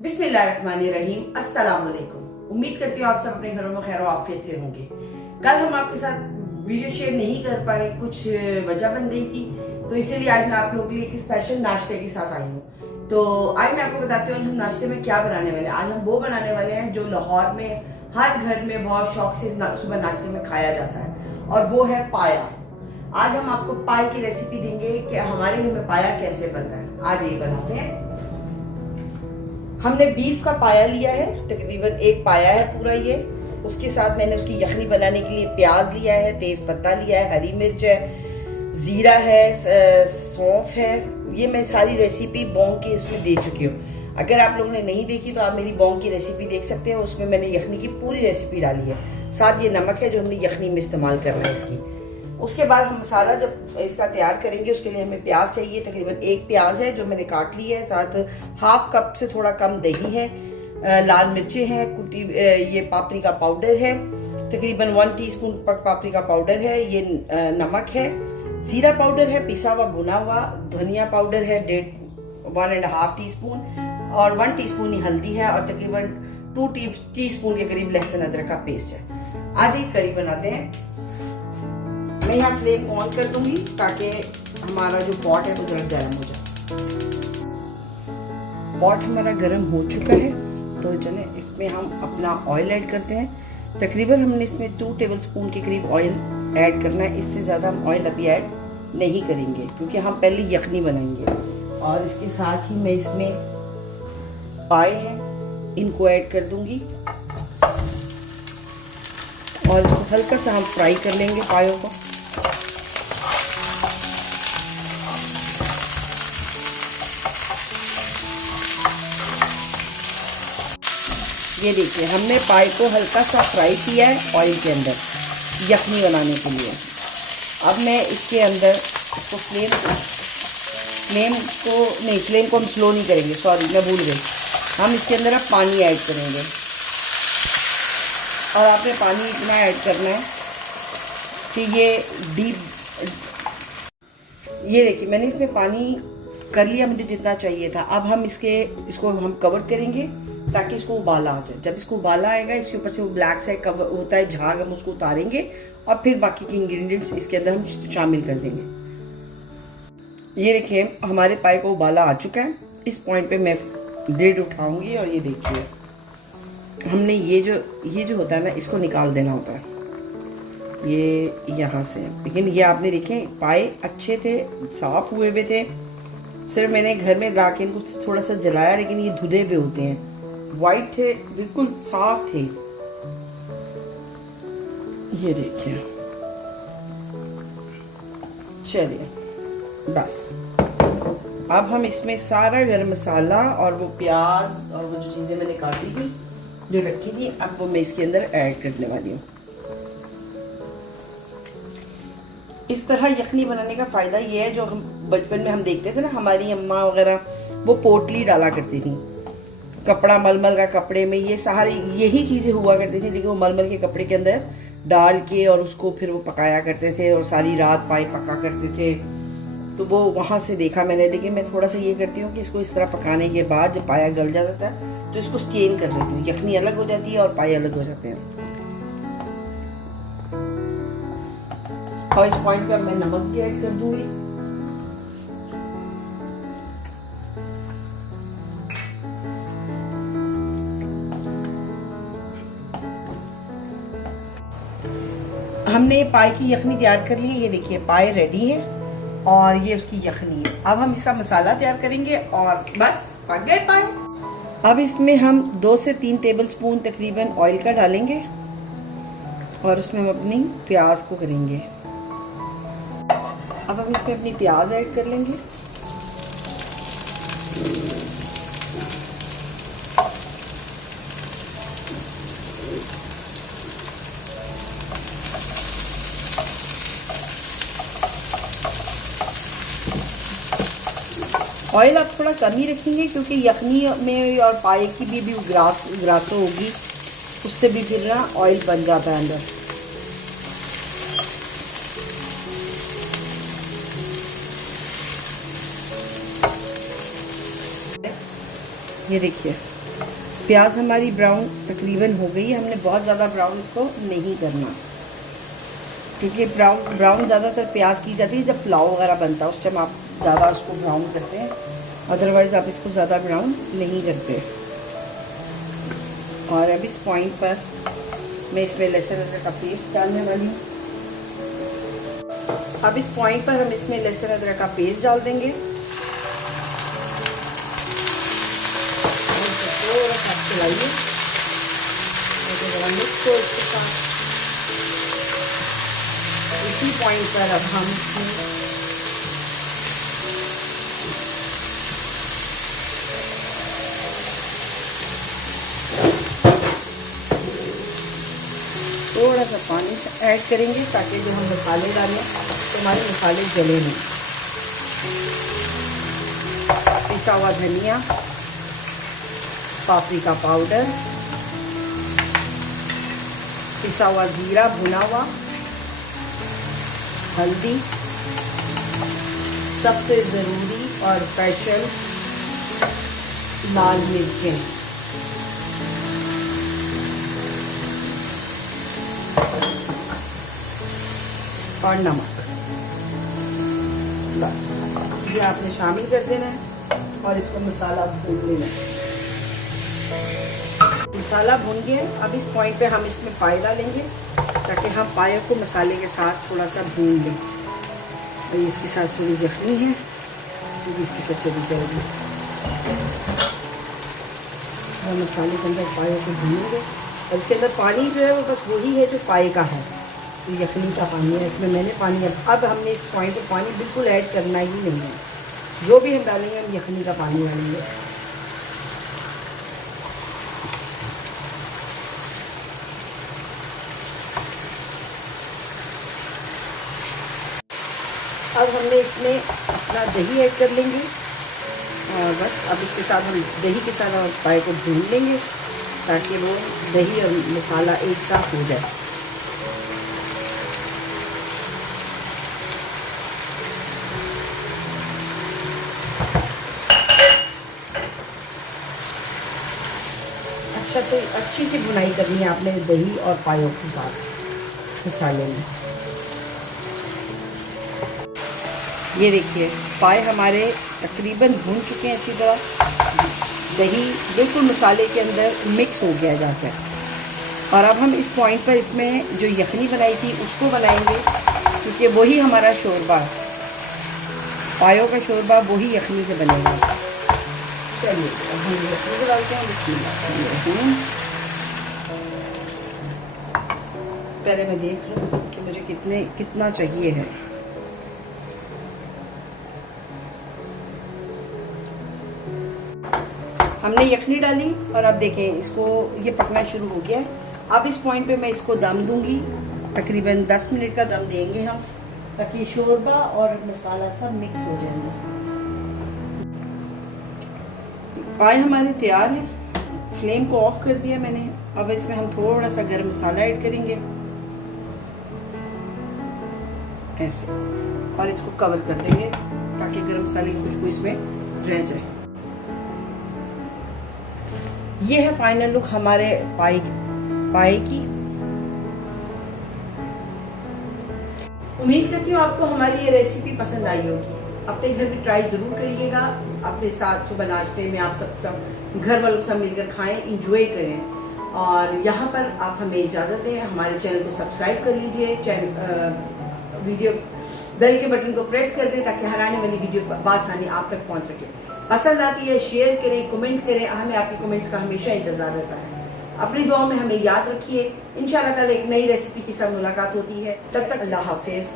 बिस्मिल्लाहिर्रहमानिर्रहीम। अस्सलाम वालेकुम। उम्मीद करती हूँ आप सब अपने घरों में खैर आफियत से होंगे। कल हम आपके साथ वीडियो शेयर नहीं कर पाए, कुछ वजह बन गई थी, तो इसीलिए आज मैं आप लोगों के लिए एक स्पेशल नाश्ते के साथ आई हूँ। तो आज मैं आपको बताती हूँ हम नाश्ते में क्या बनाने वाले हैं। आज हम वो बनाने वाले हैं जो लाहौर में हर घर में बहुत शौक से सुबह नाश्ते में खाया जाता है, और वो है पाया। आज हम आपको पाए की रेसिपी देंगे कि हमारे घर में पाया कैसे बनता है। आज ये बनाते हैं। हमने बीफ का पाया लिया है, तकरीबन एक पाया है पूरा ये। उसके साथ मैंने उसकी यखनी बनाने के लिए प्याज लिया है, तेज पत्ता लिया है, हरी मिर्च है, जीरा है, सौंफ है। ये मैं सारी रेसिपी बोंग की इसमें दे चुकी हूँ। अगर आप लोगों ने नहीं देखी तो आप मेरी बोंग की रेसिपी देख सकते हैं, उसमें मैंने यखनी की पूरी रेसिपी डाली है। साथ ये नमक है जो हमने यखनी में इस्तेमाल करना है इसकी। उसके बाद हम मसाला जब इसका तैयार करेंगे उसके लिए हमें प्याज चाहिए। तकरीबन एक प्याज है जो मैंने काट ली है, साथ हाफ कप से थोड़ा कम दही है, लाल मिर्चें हैं कुटी, ये पापरिका पाउडर है, तकरीबन 1 टीस्पून पापरिका पाउडर है, ये नमक है, जीरा पाउडर है पिसा हुआ भुना हुआ, धनिया पाउडर है 1.5 टीस्पून, और 1 टीस्पून ही हल्दी है, और तकरीबन 2 टीस्पून के करीब लहसुन अदरक का पेस्ट है। आज एक करी बनाते हैं। मैं यहाँ फ्लेम ऑन कर दूंगी ताकि हमारा जो पॉट है वो जरा गर्म हो जाए। पॉट हमारा गर्म हो चुका है, तो चले इसमें हम अपना ऑयल ऐड करते हैं। तकरीबन हमने इसमें 2 टेबलस्पून के करीब ऑयल ऐड करना है। इससे ज़्यादा हम ऑयल अभी ऐड नहीं करेंगे क्योंकि हम पहले यखनी बनाएंगे। और इसके साथ ही मैं इसमें पाए हैं इनको ऐड कर दूंगी, और इसको हल्का सा हम फ्राई कर लेंगे पायों को। ये देखिए हमने पाई को हल्का सा फ्राई किया है ऑयल के अंदर यखनी बनाने के लिए। अब मैं इसके अंदर इसको फ्लेम को हम स्लो नहीं करेंगे, सॉरी मैं भूल गई। हम इसके अंदर अब पानी ऐड करेंगे, और आपने पानी इतना ऐड करना है कि ये देखिए मैंने इसमें पानी कर लिया मुझे जितना चाहिए था। अब हम इसको हम कवर करेंगे ताकि इसको उबाला आ जाए। जब इसको उबाला आएगा इसके ऊपर से वो ब्लैक सा कवर होता है झाग, हम उसको उतारेंगे और फिर बाकी के इंग्रेडिएंट्स इसके अंदर हम शामिल कर देंगे। ये देखिए हमारे पाए को उबाला आ चुका है। इस पॉइंट पे मैं लिड उठाऊंगी और ये देखिए हमने ये जो होता है ना इसको निकाल देना होता है ये यहाँ से। लेकिन ये आपने देखे पाए अच्छे थे, साफ हुए हुए थे। सिर्फ मैंने घर में ला के इनको थोड़ा सा जलाया, लेकिन ये धुले हुए होते हैं, वाइट थे, बिल्कुल साफ थे। ये देखिए चलिए बस अब हम इसमें सारा गरम मसाला और वो प्याज और वो जो चीजें मैंने काटी थी जो रखी थी, अब वो मैं इसके अंदर ऐड करने वाली हूँ। इस तरह यखनी बनाने का फायदा ये है, जो हम बचपन में हम देखते थे ना, हमारी अम्मा वगैरह वो पोटली डाला करती थी, कपड़ा मलमल का कपड़े में ये सारी यही चीजें हुआ करती थी, लेकिन वो मलमल के कपड़े के अंदर डाल के और उसको फिर वो पकाया करते थे और सारी रात पाए पका करते थे। तो वो वहां से देखा मैंने। लेकिन मैं थोड़ा सा ये करती हूँ कि इसको इस तरह पकाने के बाद जब पाया गल जाता था तो इसको स्टेन कर लेती हूँ। यखनी अलग हो जाती है और पाए अलग हो जाते हैं। और इस पॉइंट पे मैं नमक भी ऐड कर दूंगी। हमने पाए की यखनी तैयार कर ली है। ये देखिए पाए रेडी है और ये उसकी यखनी है। अब हम इसका मसाला तैयार करेंगे और बस पक गए पाए। अब इसमें हम 2 से 3 टेबलस्पून तकरीबन ऑयल का डालेंगे और उसमें हम अपनी प्याज को करेंगे। अब हम इसमें अपनी प्याज ऐड कर लेंगे। ऑयल आप थोड़ा कम ही रखेंगे क्योंकि यखनी में और पाए की भी ग्रासो होगी, उससे भी फिर ना ऑयल बन जाता है अंदर। ये देखिए प्याज हमारी ब्राउन तकरीबन हो गई है। हमने बहुत ज़्यादा ब्राउन इसको नहीं करना, क्योंकि ब्राउन ज़्यादातर प्याज की जाती है जब पुलाव वगैरह बनता है, उस टाइम आप ज़्यादा उसको ब्राउन करते हैं, अदरवाइज़ आप इसको ज़्यादा ब्राउन नहीं करते। और अब इस पॉइंट पर मैं इसमें लहसुन अदरक का पेस्ट डालने वाली हूँ। अब इस पॉइंट पर हम इसमें लहसुन अदरक का पेस्ट डाल देंगे। थोड़ा सा चलाइए, मिक्स को इसके साथ। इसी पॉइंट पर अब हम थोड़ा सा पानी ऐड करेंगे ताकि जो हम मसाले डालें तो हमारे मसाले जले नहीं। पिसा हुआ धनिया, पापरिका पाउडर, पिसा हुआ ज़ीरा भुना हुआ, हल्दी, सबसे ज़रूरी और स्पेशल लाल मिर्चें, और नमक। बस ये आपने शामिल कर देना है और इसको मसाला भून लेना है। मसाला भून गया। अब इस पॉइंट पे हम इसमें पाए डालेंगे ताकि हम पाए को मसाले के साथ थोड़ा सा भून लें। और इसके साथ थोड़ी यखनी है जो भी इसके साथ चली जाएगी। और मसाले के अंदर पाए को भूनेंगे और इसके अंदर पानी जो है वो बस वही है जो पाए का है, तो यखनी का पानी है। इसमें मैंने पानी अब हमने इस पॉइंट पे पानी बिल्कुल ऐड करना ही नहीं है। जो भी हम डालेंगे हम यखनी का पानी डालेंगे। अब हमने इसमें अपना दही ऐड कर लेंगे और बस अब इसके साथ हम दही के साथ पाए को भून लेंगे ताकि वो दही और मसाला एक साथ हो जाए। अच्छी सी भुनाई करनी है आपने दही और पायों के साथ मसाले में। ये देखिए पाए हमारे तकरीबन भून चुके हैं अच्छी तरह। दही बिल्कुल मसाले के अंदर मिक्स हो गया जाता है। और अब हम इस पॉइंट पर इसमें जो यखनी बनाई थी उसको बनाएंगे, क्योंकि वही हमारा शोरबा, पायों का शोरबा वही यखनी से बनेगा। चलिए अब हम यखनी डालते हैं। बिस्मिल्लाह। पहले मैं देख लूँ कि मुझे कितना चाहिए है। हमने यखनी डाली और अब देखें इसको ये पकना शुरू हो गया है। अब इस पॉइंट पे मैं इसको दम दूंगी, तकरीबन 10 मिनट का दम देंगे हम, ताकि शोरबा और मसाला सब मिक्स हो जाए। पाए हमारे तैयार हैं। फ्लेम को ऑफ कर दिया मैंने। अब इसमें हम थोड़ा सा गरम मसाला ऐड करेंगे ऐसे, और इसको कवर कर देंगे ताकि गरम मसाले की खुशबू इसमें रह जाए। ये है फाइनल लुक हमारे पाए की। उम्मीद करती हूँ आपको हमारी ये रेसिपी पसंद आई होगी। अपने घर में ट्राई ज़रूर करिएगा। अपने साथ सुबह नाश्ते में आप सब घर वालों के साथ मिलकर खाएं, इंजॉय करें। और यहाँ पर आप हमें इजाज़त दें, हमारे चैनल को सब्सक्राइब कर लीजिए, वीडियो बेल के बटन को प्रेस कर दें ताकि हर आने वाली वीडियो बासानी आप तक पहुँच सके। पसंद आती है शेयर करें, कमेंट करें, हमें आपके कमेंट्स का हमेशा इंतज़ार रहता है। अपनी दुआओं में हमें याद रखिए। इंशाल्लाह कल एक नई रेसिपी के साथ मुलाकात होती है। तब तक अल्लाह हाफिज़।